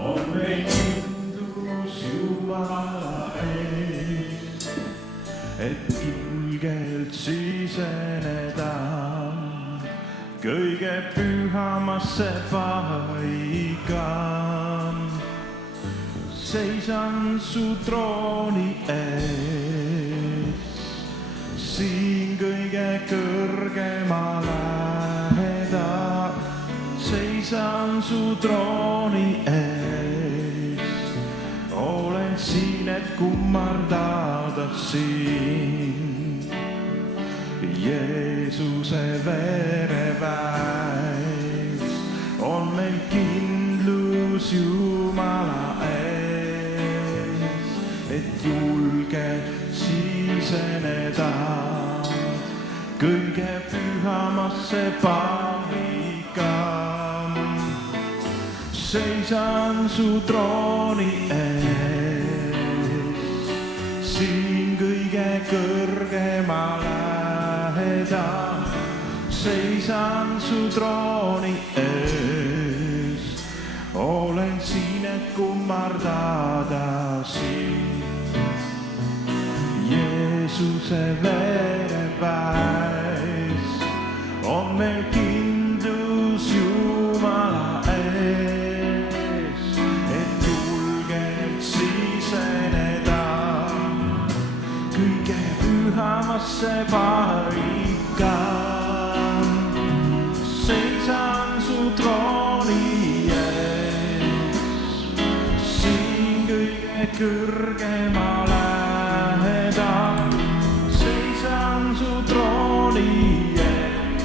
on meil kindlus Jumala ees, et julgelt siseneda kõige pühamasse paika. Seisan su trooni ees, siin kõige kõrgema lähedal. Seisan su trooni ees, olen siin, et kummardada sind. Jeesuse vereväes on meil kindlus Jumala ees, et julgelt siseneda kõige pühamasse paika. Seisan su trooni ees, siin kõige kõrgema lähedal. Seisan su trooni ees, olen siin, et kummardada sind. Jeesuse vereväes on meil kindlus Jumala ees, et julgelt siseneda kõige pühamasse paika. Seisan su trooni ees, siin kõige kõrgema lähedal. Seisan su trooni ees,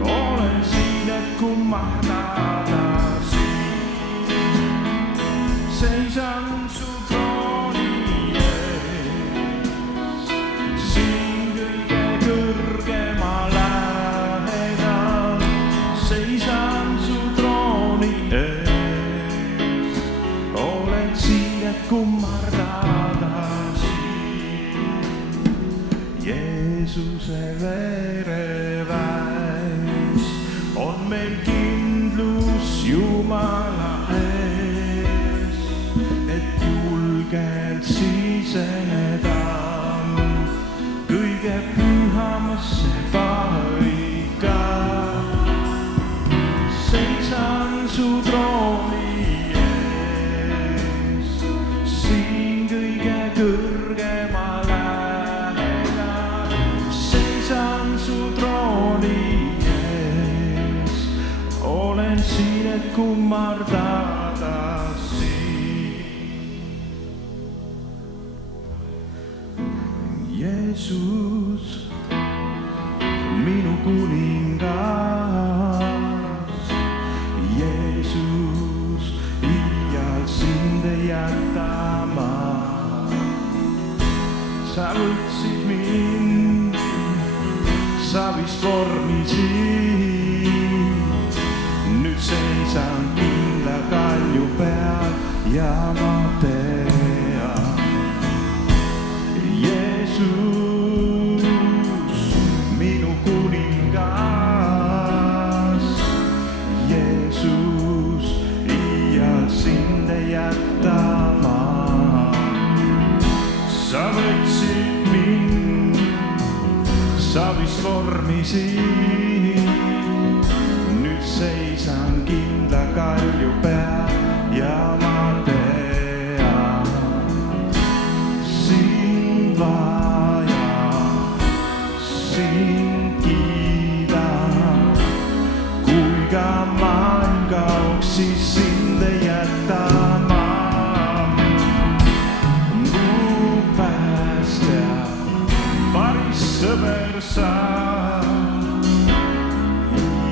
olen siin, et kummardada sind. Seisan su trooni ees, siin kõige kõrgema lähedal. Seisan su trooni ees, olen siin, et kummardada sind. Jeesuse vereväes on meil kindlus Jumala ees, et julgelt siseneda kõige pühamasse paika. Seisan su trooni ees, siin kõige kõrgema lähedal. Seisan su trooni ees, olen siin, et kummardada sind. Jeesus, minu kuningas. Jeesus, iial sind ei jäta ma. Sa võtsid mind, sa vist vormisid. Nüüd seisan kindla kalju peal ja ma tean. Jeesus, minu kuningas. Jeesus, iial sind ei jäta ma. Sa võtsid mind, sa vist vormisid. Nüüd seisan kindla kalju peal ja ma tean. Sind vaja, sind kiidan. Kui ka maailm kaoks, siis sind ei jäta ma. Mu päästja, paris sõber sa.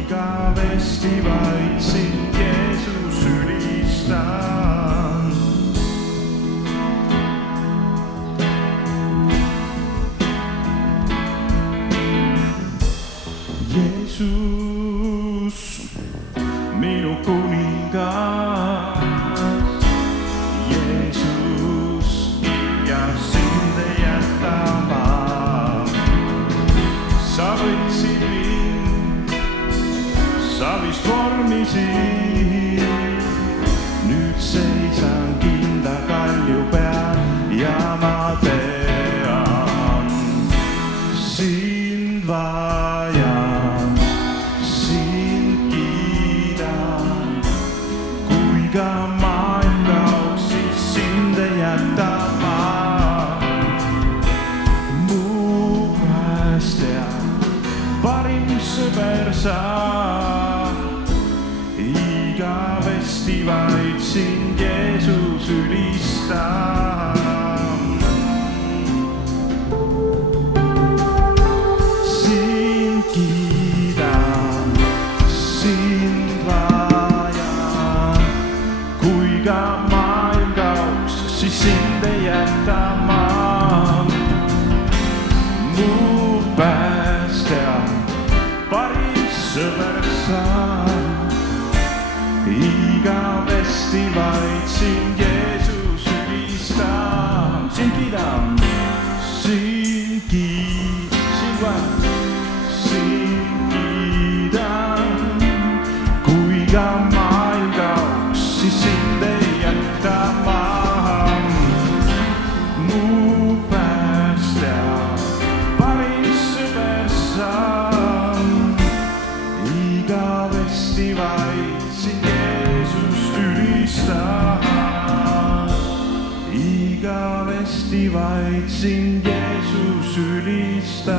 Igavesti vaid sind, Jeesus, ülistan. Jeesus, minu kuningas. Jeesus, iial sind ei jäta ma. Sa võtsid mind, sa vist vormisid. Nüüd seisan kindla kalju peal ja ma tean, sind vajan, sind kiidan. Kui ka maailm kaoks, siis sind ei jäta ma. Mu päästja, parim sõber sa, igavesti vaid sind Jeesus ülistab. Sind kiidan, sind vajan. Kui ka maailm kaoks, siis sind ei jäta ma. Mu päästja, parim sõber sa, igavesti vaid sind Jeesus ülistab. Sind kiidan, sind vajan, sind kiidan. Kui ka maailm kaoks, siis sind ei jäta ma. Mu päästja, parim sõber sa, igavesti vaid sind Jeesus ülistab. Igavesti vaid sind Jeesus ülistab.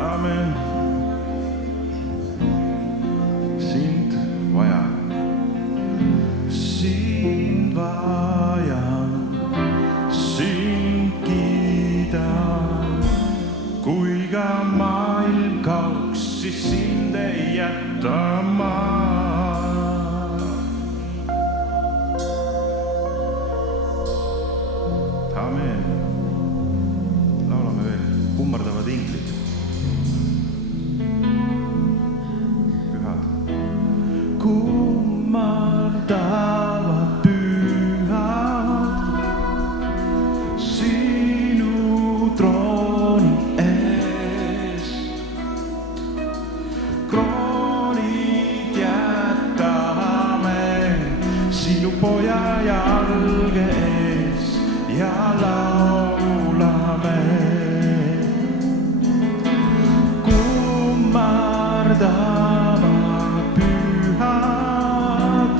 Amen. Sind vajan, sind vajan, sind kiidan. Kui ka maailm kaoks, siis sind ei jäta ma. Amen. Laulame veel kummardavad inglid. Pühad. Kummardavad pühad sinu trooni ees. Kroonid jätame sinu poja jalge ees ja laulame. Kummardavad pühad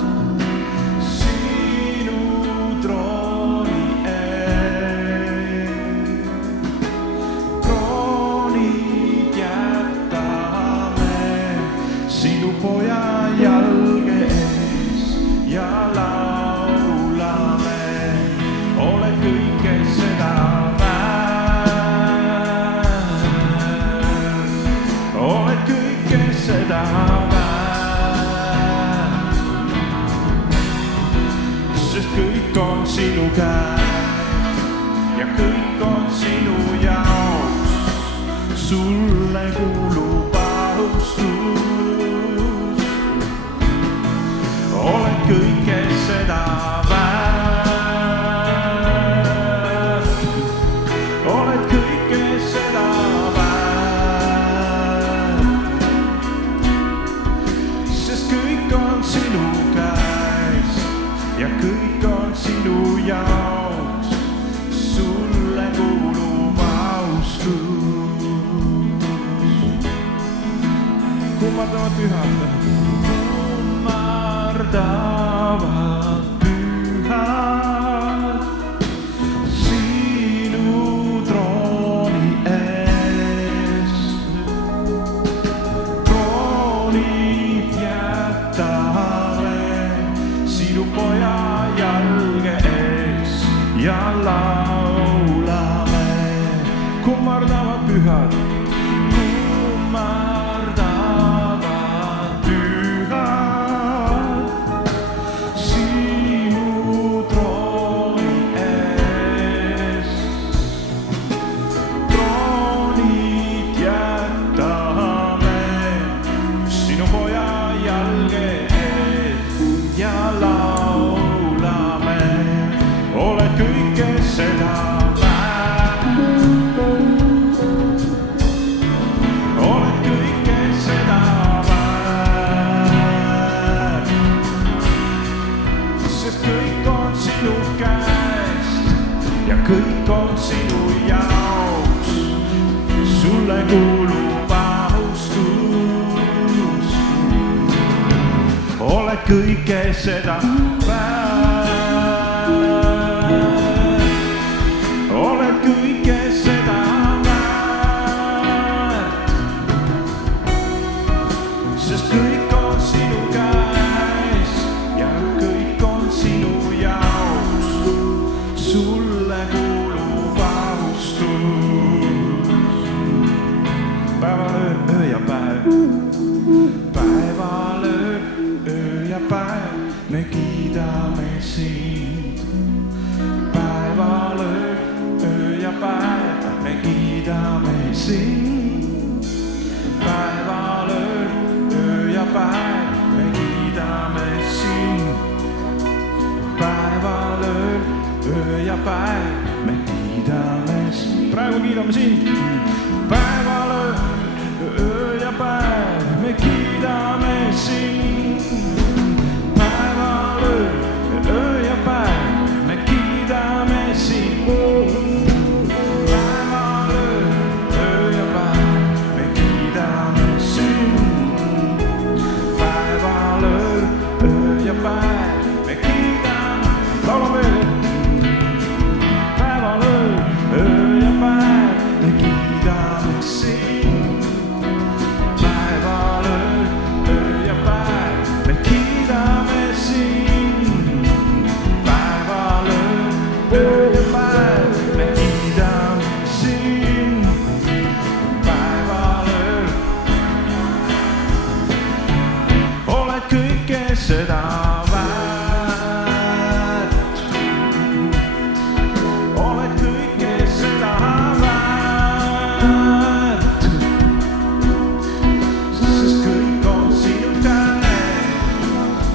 sinu trooni ees. Kroonid jätame sinu poja jalge ees ja laulame. Oled kõike seda väärt, oled kõike seda väärt, sest kõik on sinu käes ja kõik on sinu jaoks. Sulle kuulub austus, oled kõike seda väärt, oled kõike seda väärt, sest kõik on sinu käes ja kõik on sinu jaoks. Sulle kuulub austus. Kummardavad pühad, kummardavad pühad sinu trooni ees. Kroonid jätame sinu poja jalge ees ja laulame. Kummardavad pühad, kummardavad pühad sinu trooni ees. Kroonid jätame sinu poja jalge ees ja laulame. Oled kõike seda väärt. Oled kõike seda väärt, sest kõik on sinu käest ja kõik on sinu jaoks. Sulle kuulub austus. Oled kõike seda väärt. Oled kõike seda väärt, sest kõik on sinu käes ja kõik on sinu jaoks. Sulle kuulub austus. Päeval, öö ja päev, päeval, öö ja päev, me kiidame sind. Päeval, öö ja päev, me kiidame sind. Päeval, öö ja päev, me kiidame sind. Päeval, öö ja päev, me kiidame sind. Praegu kiidame sind. Päeval, öö ja päev, me kiidame sind. Päeval, öö ja päev, me kiidame sind. Päeval, öö ja päev, me kiidame sind. Päeval, öö ja päev, me kiidame. Laulame veel. Päeval, öö ja päev, me kiidame sind. Päeval, öö ja päev, me kiidame sind. Päeval, öö ja päev, me kiidame sind. Päeval, oled kõike seda väärt. Oled kõike seda väärt, sest kõik on sinu käes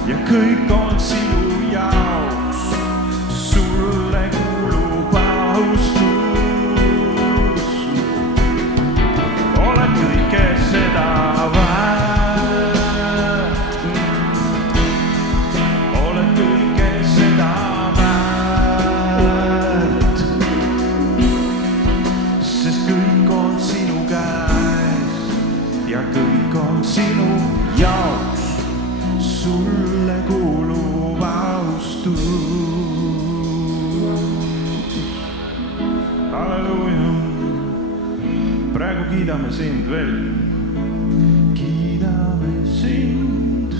ja kõik on sinu jaoks. Sulle kuulub austus. Oled kõike seda väärt. Oled kõike seda väärt, sest kõik on sinu käes ja kõik on sinu jaoks. Sulle kuulub austus. Halleluuja. Praegu kiidame sind veel. Kiidame sind,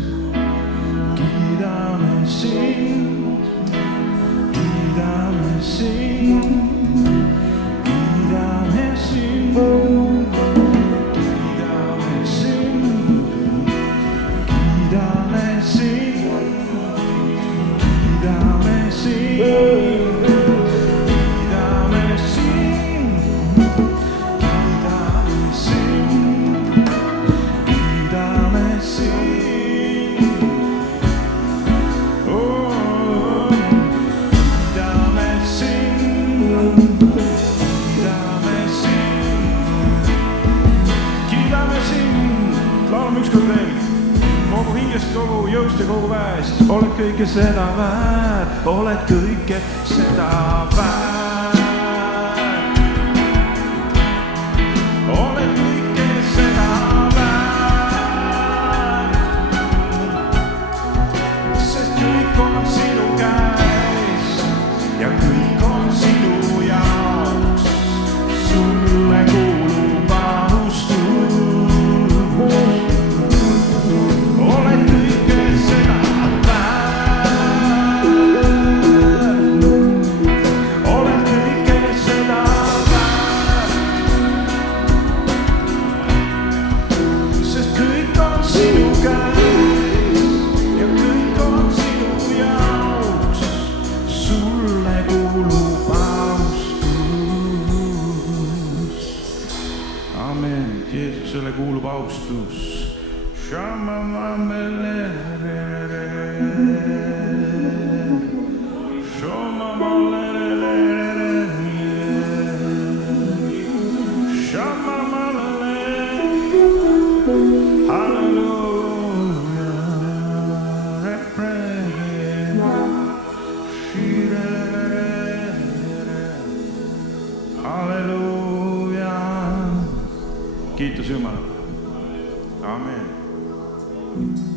kiidame sind, kiidame sind, kiidame sind, kiidame sind, kiidame sind, kiidame sind. Kogu jõust ja kogu väest, oled kõike seda väärt, oled kõike seda väärt. Oled kõike seda väärt, sest kõik on sinu käes ja kõik on sinu jaoks. Sulle kuulub austus. Jeesusele kuulub austus. kiitus Jumalale, amen.